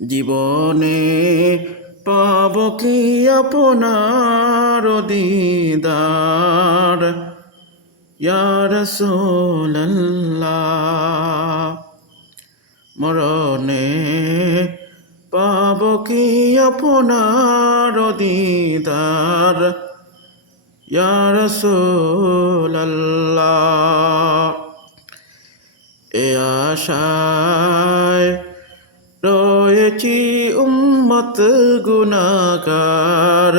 জীবনে পাব কি আপনার দিদার ইয়া রাসূলুল্লাহ। মরণে পাব কি আপনার দিদার ইয়া রাসূলুল্লাহ। এ আশায় রয়েছি উম্মত গুনাহগার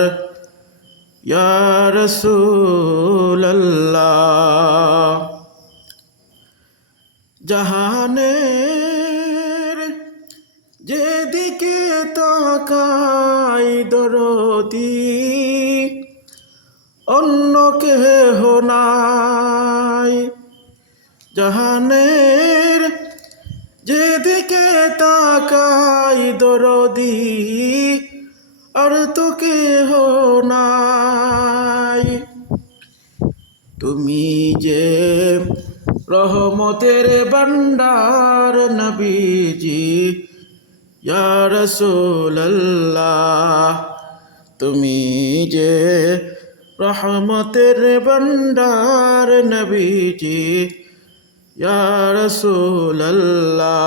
ইয়া রাসূলুল্লাহ। জাহানের যেদিকে তাকাই দরদি অন্য কেহ নাই। জাহানের যেদিকে তাকাই দরদি আর তো কেহ নাই। তুমি যে রহমতের ভান্ডার নবীজি ইয়া রাসূলুল্লাহ। তুমি যে রহমতের ভান্ডার নবীজি ইয়া রাসূলুল্লাহ।